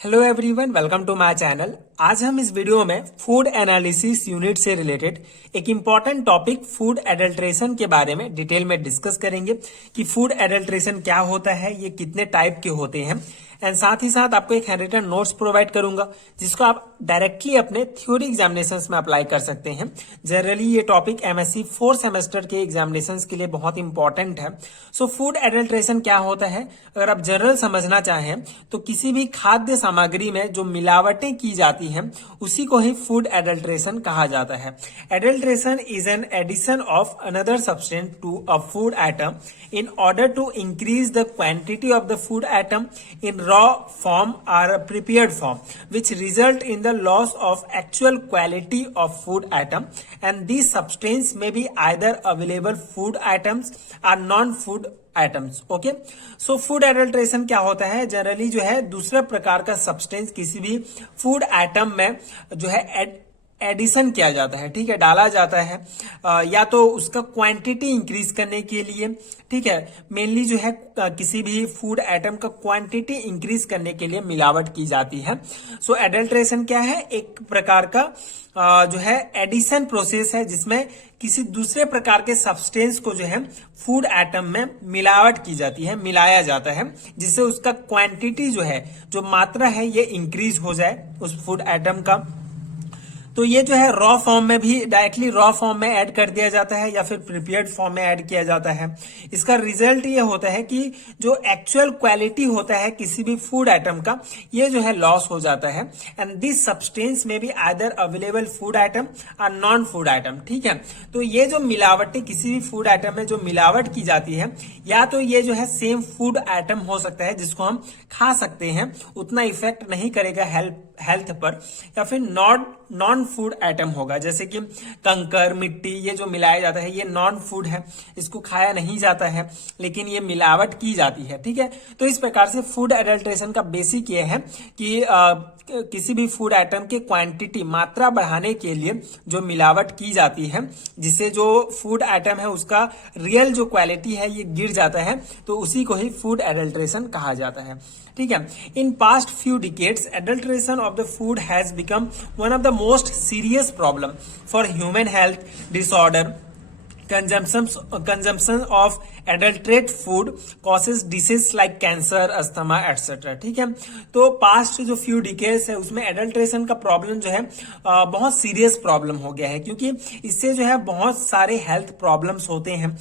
Hello everyone, welcome to my channel. आज हम इस वीडियो में फूड एनालिसिस यूनिट से रिलेटेड एक इम्पॉर्टेंट टॉपिक फूड एडल्ट्रेशन के बारे में डिटेल में डिस्कस करेंगे कि फूड एडल्ट्रेशन क्या होता है, ये कितने टाइप के होते हैं, एंड साथ ही साथ आपको एक हैंडरिटन नोट्स प्रोवाइड करूंगा जिसको आप डायरेक्टली अपने थ्योरी एग्जामिनेशंस में अप्लाई कर सकते हैं। जनरली ये टॉपिक एमएससी 4 सेमेस्टर के एग्जामिनेशंस के लिए बहुत इंपॉर्टेंट है। सो फूड एडल्ट्रेशन क्या होता है, अगर आप जनरल समझना चाहें तो किसी भी खाद्य सामग्री में जो मिलावटें की जाती हैं उसी को ही फूड एडल्ट्रेशन कहा जाता है। Adulteration is an addition of another substance to a food item in order to increase the quantity of the food item in raw form or prepared form, which result in the loss of actual quality of food item, and these substance may be either available food items or non-food items. Okay, so food adulteration क्या होता है, generally जो है दूसरे प्रकार का substance किसी भी फूड आइटम में जो है एडिशन किया जाता है, ठीक है, डाला जाता है या तो उसका क्वांटिटी इंक्रीज करने के लिए, ठीक है, मेनली जो है किसी भी फूड आइटम का क्वांटिटी इंक्रीज करने के लिए मिलावट की जाती है। सो एडल्ट्रेशन क्या है, एक प्रकार का जो है एडिशन प्रोसेस है जिसमें किसी दूसरे प्रकार के सब्सटेंस को जो है फूड आइटम में मिलावट की जाती है, मिलाया जाता है, जिससे उसका क्वांटिटी जो है, जो मात्रा है, ये इंक्रीज हो जाए उस फूड आइटम का। तो ये जो है रॉ फॉर्म में भी डायरेक्टली रॉ फॉर्म में ऐड कर दिया जाता है या फिर प्रिपेयर्ड फॉर्म में ऐड किया जाता है। इसका रिजल्ट ये होता है कि जो एक्चुअल क्वालिटी होता है किसी भी फूड आइटम का, ये जो है लॉस हो जाता है, एंड दिस सब्सटेंस में भी आइदर अवेलेबल फूड आइटम और नॉन फूड आइटम, ठीक है। तो ये जो मिलावटें किसी भी फूड आइटम में जो मिलावट की जाती है, या तो ये जो है सेम फूड आइटम हो सकता है जिसको हम खा सकते हैं, उतना इफेक्ट नहीं करेगा हेल्थ पर, या फिर नॉन फूड आइटम होगा, जैसे कि कंकर, मिट्टी, ये जो मिलाया जाता है ये नॉन फूड है, इसको खाया नहीं जाता है लेकिन ये मिलावट की जाती है, ठीक है। तो इस प्रकार से फूड एडल्ट्रेशन का बेसिक ये है कि किसी भी फूड आइटम की क्वांटिटी, मात्रा बढ़ाने के लिए जो मिलावट की जाती है, जिससे जो फूड आइटम है उसका रियल जो क्वालिटी है ये गिर जाता है, तो उसी को ही फूड एडल्ट्रेशन कहा जाता है, ठीक है। In past few decades adulteration of the food has become one of the most serious problem for human health disorder. Consumption of adulterate food causes disease like cancer, asthma etcetera, ठीक है। तो past जो few decades है उसमें adulteration का problem जो है बहुत सीरियस प्रॉब्लम हो गया है, क्योंकि इससे जो है बहुत सारे हेल्थ प्रॉब्लम्स होते हैं।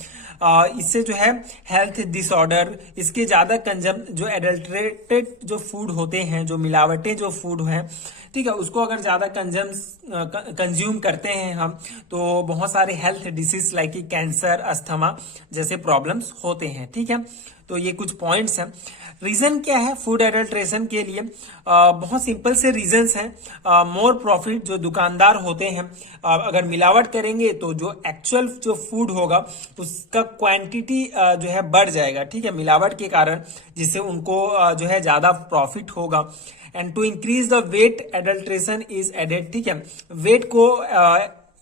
इससे जो है हेल्थ डिसऑर्डर, इसके ज्यादा जो एडल्ट्रेटेड जो फूड होते हैं, जो मिलावटें जो फूड हैं, ठीक है, उसको अगर ज्यादा कंज्यूम करते हैं हम, तो बहुत सारे health disease like cancer, asthma जैसे प्रॉब्लम्स होते हैं, ठीक है। तो ये कुछ पॉइंट्स हैं। रीजन क्या है फूड एडल्ट्रेशन के लिए? बहुत सिंपल से रीजंस हैं। मोर प्रॉफिट, जो दुकानदार होते हैं अगर मिलावट करेंगे तो जो एक्चुअल जो फूड होगा उसका क्वांटिटी जो है बढ़ जाएगा, ठीक है, मिलावट के कारण, जिससे उनको जो है ज्यादा प्रॉफिट होगा। And to increase the weight adulteration is added, ठीक है, वेट को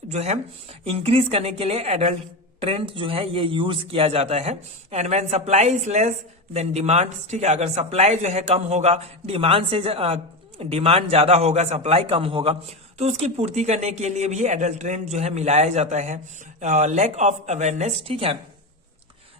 जो है इंक्रीज करने के लिए एडल्ट्रेंट जो है ये यूज किया जाता है। And when supply is less than demand, ठीक है, अगर सप्लाई जो है कम होगा, डिमांड ज्यादा होगा, सप्लाई कम होगा, तो उसकी पूर्ति करने के लिए भी एडल्ट्रेंट जो है मिलाया जाता है। लैक ऑफ अवेयरनेस, ठीक है,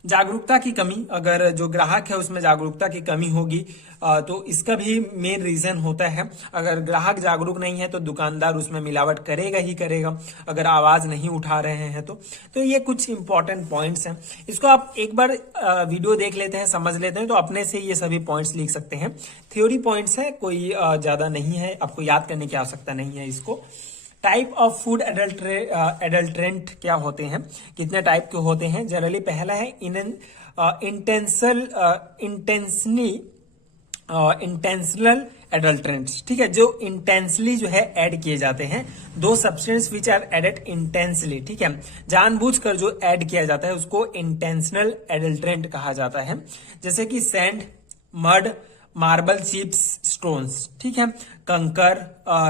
जागरूकता की कमी, अगर जो ग्राहक है उसमें जागरूकता की कमी होगी तो इसका भी मेन रीजन होता है। अगर ग्राहक जागरूक नहीं है तो दुकानदार उसमें मिलावट करेगा ही करेगा, अगर आवाज नहीं उठा रहे हैं तो ये कुछ इंपॉर्टेंट पॉइंट्स हैं। इसको आप एक बार वीडियो देख लेते हैं, समझ लेते हैं, तो अपने से ये सभी पॉइंट्स लिख सकते हैं। थ्योरी पॉइंट्स है, कोई ज्यादा नहीं है, आपको याद करने की आवश्यकता नहीं है इसको। टाइप ऑफ फूड एडल्ट्रेंट क्या होते हैं, कितने टाइप के होते हैं? जनरली पहला है इंटेंशनल एडल्ट्रेंट्स, ठीक है, जो इंटेंसली जो है ऐड किए जाते हैं। Those substance which are added intensely, ठीक है, जानबूझकर जो ऐड किया जाता है उसको इंटेंशनल एडल्ट्रेंट कहा जाता है, जैसे कि sand, mud, marble chips, stones, ठीक है। कंकर,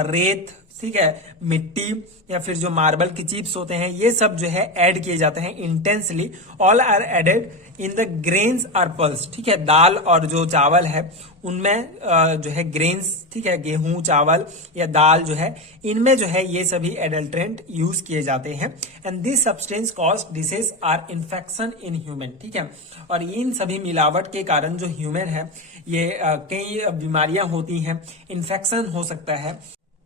रेत, ठीक है, मिट्टी या फिर जो मार्बल की चिप्स होते हैं, ये सब जो है ऐड किए जाते हैं intensely. All are added in the grains or pulse, ठीक है, दाल और जो चावल है उनमें जो है ग्रेन्स, ठीक है, गेहूं, चावल या दाल जो है, इनमें जो है ये सभी एडल्ट्रेंट यूज किए जाते हैं। And this substance cause disease or infection in human, ठीक है, और इन सभी मिलावट के कारण जो ह्यूमन है ये कई बीमारियां होती हैं, इन्फेक्शन हो सकता है।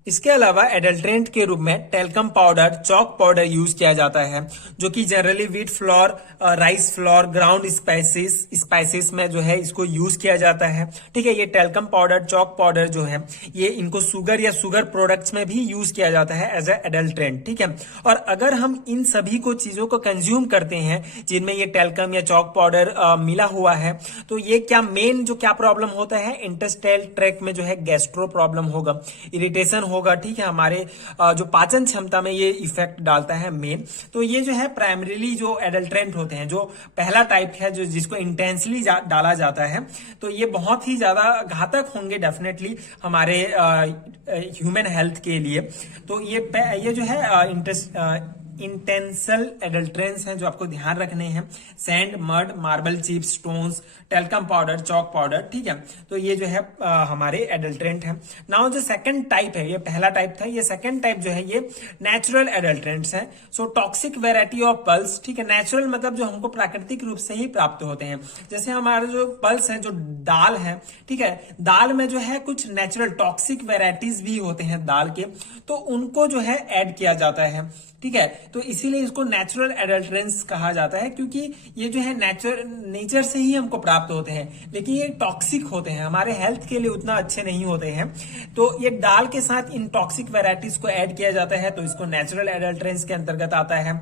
इसके अलावा एडल्ट्रेंट के रूप में talcum powder, chalk powder use किया जाता है, जो कि generally wheat flour, rice flour, ground spices में जो है इसको यूज किया जाता है, ठीक है। ये टेल्कम पाउडर, चॉक पाउडर जो है ये इनको शुगर या शुगर प्रोडक्ट्स में भी यूज किया जाता है एज ए एडल्ट्रेंट, ठीक है। और अगर हम इन सभी को चीजों को कंज्यूम करते हैं जिनमें ये टेल्कम या चॉक पाउडर मिला हुआ है, तो ये क्या प्रॉब्लम होता है, इंटेस्टाइनल ट्रैक्ट में जो है गैस्ट्रो प्रॉब्लम होगा, इरिटेशन होगा, ठीक है, हमारे जो पाचन क्षमता में ये इफेक्ट डालता है मेन। तो ये जो है प्राइमरीली जो एडल्ट्रेंट होते हैं, जो पहला टाइप है जो जिसको इंटेंसली डाला जाता है, तो ये बहुत ही ज्यादा घातक होंगे डेफिनेटली हमारे ह्यूमन हेल्थ के लिए। तो ये जो है इंटेंसल एडल्ट्रेंस हैं जो आपको ध्यान रखने हैं, sand, mud, marble chips, stones, talcum powder, chalk powder, ठीक है। तो ये जो है हमारे एडल्ट्रेंट हैं। नाउ जो सेकंड टाइप है, ये पहला टाइप था, ये सेकंड टाइप जो है ये नेचुरल एडल्ट्रेंट्स हैं। So toxic variety of pulse, ठीक है, नेचुरल मतलब जो हमको प्राकृतिक रूप से ही प्राप्त होते हैं। जैसे हमारे जो पल्स है, जो दाल है, ठीक है, दाल में जो है कुछ नेचुरल टॉक्सिक वेराइटीज भी होते हैं दाल के, तो उनको जो है ऐड किया जाता है, ठीक है। तो इसीलिए इसको नेचुरल एडल्ट्रेंस कहा जाता है, क्योंकि ये जो है नेचर से ही हमको प्राप्त होते हैं, लेकिन ये टॉक्सिक होते हैं, हमारे हेल्थ के लिए उतना अच्छे नहीं होते हैं। तो ये दाल के साथ इन टॉक्सिक वेराइटीज को ऐड किया जाता है, तो इसको नेचुरल एडल्ट्रेंस के अंतर्गत आता है।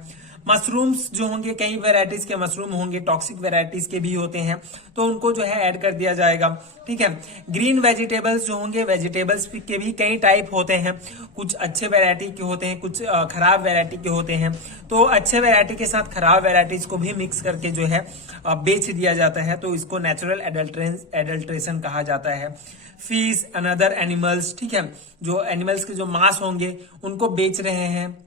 मशरूम्स जो होंगे, कई वेराइटीज के मशरूम होंगे, टॉक्सिक वेराइटीज के भी होते हैं, तो उनको जो है ऐड कर दिया जाएगा, ठीक है। ग्रीन वेजिटेबल्स जो होंगे, वेजिटेबल्स के भी कई टाइप होते हैं, कुछ अच्छे वेराइटी के होते हैं, कुछ खराब वेराइटी के होते हैं। तो अच्छे वेराइटी के साथ खराब वेराइटीज को भी मिक्स करके जो है बेच दिया जाता है, तो इसको नेचुरल एडल्ट्रेशन कहा जाता है। फिश, अनदर एनिमल्स, ठीक है, जो एनिमल्स के जो मांस होंगे उनको बेच रहे हैं,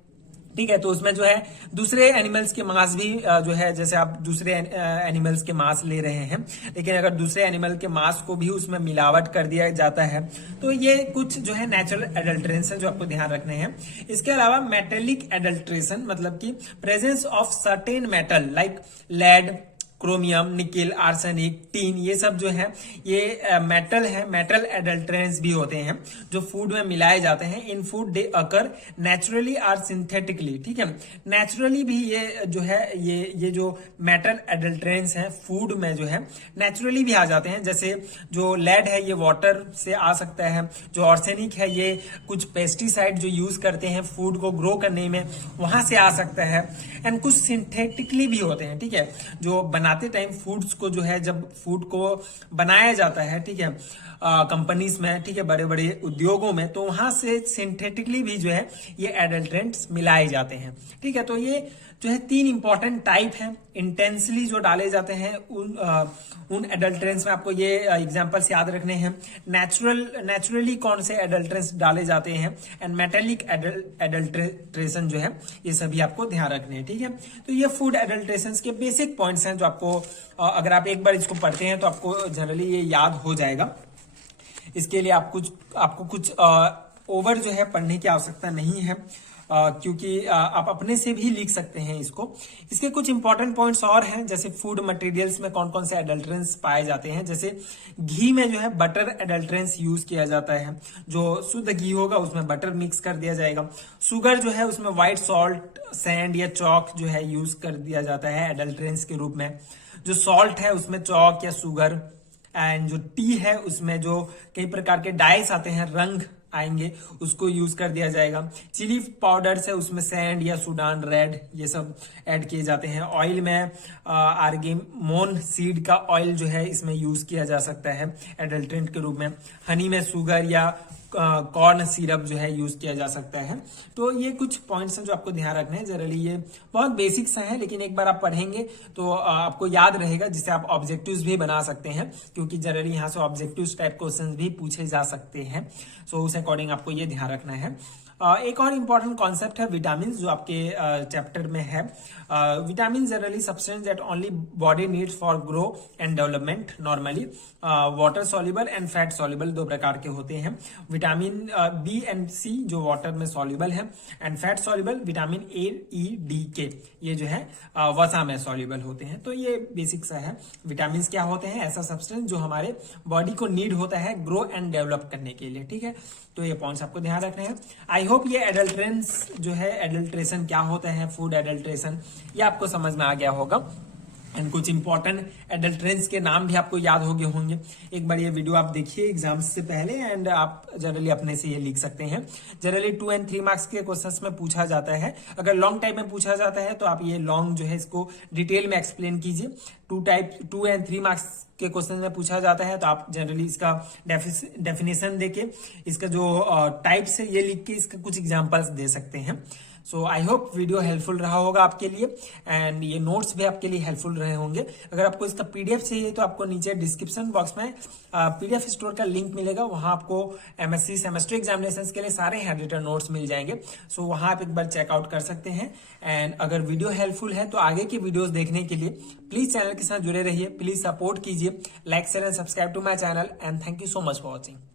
ठीक है, तो उसमें जो है दूसरे एनिमल्स के मांस भी जो है, जैसे आप दूसरे एनिमल्स के मांस ले रहे हैं, लेकिन अगर दूसरे एनिमल के मांस को भी उसमें मिलावट कर दिया जाता है, तो ये कुछ जो है नेचुरल एडल्ट्रेशन है जो आपको ध्यान रखने हैं। इसके अलावा मेटेलिक एडल्ट्रेशन मतलब कि presence of certain metal like lead, chromium, nickel, arsenic, tin, ये सब जो है ये मेटल है, मेटल एडल्ट्रेंट्स भी होते हैं जो फूड में मिलाए जाते हैं। In food they occur naturally or synthetically, ठीक है, नेचुरली भी ये जो है ये जो मेटल एडल्ट्रेंट्स हैं फूड में जो है नेचुरली भी आ जाते हैं। जैसे जो लेड है ये वाटर से आ सकता है, जो आर्सेनिक है ये कुछ पेस्टिसाइड जो यूज करते हैं फूड को ग्रो करने में, वहां से आ सकता है। एंड कुछ सिंथेटिकली भी होते हैं, ठीक है, जो बनाते टाइम फूड्स को जो है, जब फूड को बनाया जाता है, ठीक है, कंपनीज में, ठीक है, बड़े बड़े उद्योगों में, तो वहां से सिंथेटिकली भी जो है ये एडल्ट्रेंट्स मिलाए जाते हैं, ठीक है। तो ये जो है तीन इंपॉर्टेंट टाइप हैं इंटेंसली जो डाले जाते हैं उन एडल्ट्रेंट्स में। आपको ये एग्जांपल्स याद रखने हैं। नेचुरली कौन से एडल्ट्रेंट्स डाले जाते हैं, एंड मेटेलिक एडल्ट्रेशन जो है ये सभी आपको ध्यान रखने हैं, ठीक है। तो ये फूड एडल्ट्रेशन के बेसिक पॉइंट्स हैं जो आपको अगर आप एक बार इसको पढ़ते हैं तो आपको जनरली ये याद हो जाएगा। इसके लिए आपको कुछ ओवर जो है पढ़ने की आवश्यकता नहीं है, क्योंकि आप अपने से भी लिख सकते हैं इसको। इसके कुछ इंपॉर्टेंट पॉइंट्स और हैं, जैसे फूड मटेरियल्स में कौन कौन से एडल्ट्रेंट्स पाए जाते हैं। जैसे घी में जो है बटर एडल्ट्रेंट्स यूज किया जाता है, जो शुद्ध घी होगा उसमें बटर मिक्स कर दिया जाएगा। शुगर जो है उसमें व्हाइट सॉल्ट, सैंड या चॉक जो है यूज कर दिया जाता है एडल्ट्रेंट्स के रूप में। जो सॉल्ट है उसमें चॉक या शुगर, एंड जो टी है उसमें जो कई प्रकार के डाइस आते हैं, रंग आएंगे, उसको यूज कर दिया जाएगा। चिली पाउडर है उसमें सैंड या सूडान रेड ये सब ऐड किए जाते हैं। ऑयल में आर्गेमोन सीड का ऑयल जो है इसमें यूज किया जा सकता है एडल्ट्रेंट के रूप में। हनी में शुगर या कॉर्न सिरप जो है यूज किया जा सकता है। तो ये कुछ पॉइंट्स हैं जो आपको ध्यान रखने हैं। जनरली ये बहुत बेसिक सा है, लेकिन एक बार आप पढ़ेंगे तो आपको याद रहेगा, जिससे आप ऑब्जेक्टिव्स भी बना सकते हैं, क्योंकि जनरली यहाँ से ऑब्जेक्टिव्स टाइप क्वेश्चंस भी पूछे जा सकते हैं। सो उस अकॉर्डिंग आपको ये ध्यान रखना है। एक और इम्पॉर्टेंट कॉन्सेप्ट है विटामिन, जो आपके चैप्टर में है। Vitamin generally substance that only body needs for grow and development normally. Water soluble and fat soluble दो प्रकार के होते हैं। विटामिन बी एंड सी जो वाटर में सॉल्युबल है, and fat soluble vitamin A, E, D के ये जो है वसा में सॉल्युबल होते हैं। तो ये बेसिक सा है। विटामिन क्या होते हैं? ऐसा सब्सटेंस जो हमारे बॉडी को नीड होता है ग्रो एंड डेवलप करने के लिए, ठीक है। तो ये पॉइंट्स आपको ध्यान रखने हैं। आई होप ये एडल्ट्रेंस जो है, एडल्ट्रेशन क्या होता है, फूड एडल्ट्रेशन, ये आपको समझ में आ गया होगा। एंड कुछ इंपॉर्टेंट एडल्ट्रेंस के नाम भी आपको याद हो गए होंगे। एक बार ये वीडियो आप देखिए एग्जाम्स से पहले, एंड आप जनरली अपने से ये लिख सकते हैं। जनरली 2 और 3 मार्क्स के क्वेश्चंस में पूछा जाता है। अगर लॉन्ग टाइप में पूछा जाता है तो आप ये लॉन्ग जो है इसको डिटेल में एक्सप्लेन कीजिए। 2 और 3 मार्क्स के क्वेश्चन में पूछा जाता है तो आप जनरली इसका डेफिनेशन देके, इसका जो टाइप्स है ये लिख के इसका कुछ एग्जांपल्स दे सकते हैं। सो आई होप वीडियो हेल्पफुल रहा होगा आपके लिए, एंड ये नोट्स भी आपके लिए हेल्पफुल रहे होंगे। अगर आपको इसका पीडीएफ चाहिए तो आपको नीचे डिस्क्रिप्शन बॉक्स में पीडीएफ स्टोर का लिंक मिलेगा। वहां आपको एमएससी सेमेस्टर एग्जामिनेशन के लिए सारे हैंड रिटन नोट्स मिल जाएंगे। सो वहां आप एक बार चेकआउट कर सकते हैं। एंड अगर वीडियो हेल्पफुल है तो आगे की वीडियोस देखने के लिए प्लीज चैनल के साथ जुड़े रहिए। प्लीज सपोर्ट कीजिए, like share and subscribe to my channel, and thank you so much for watching.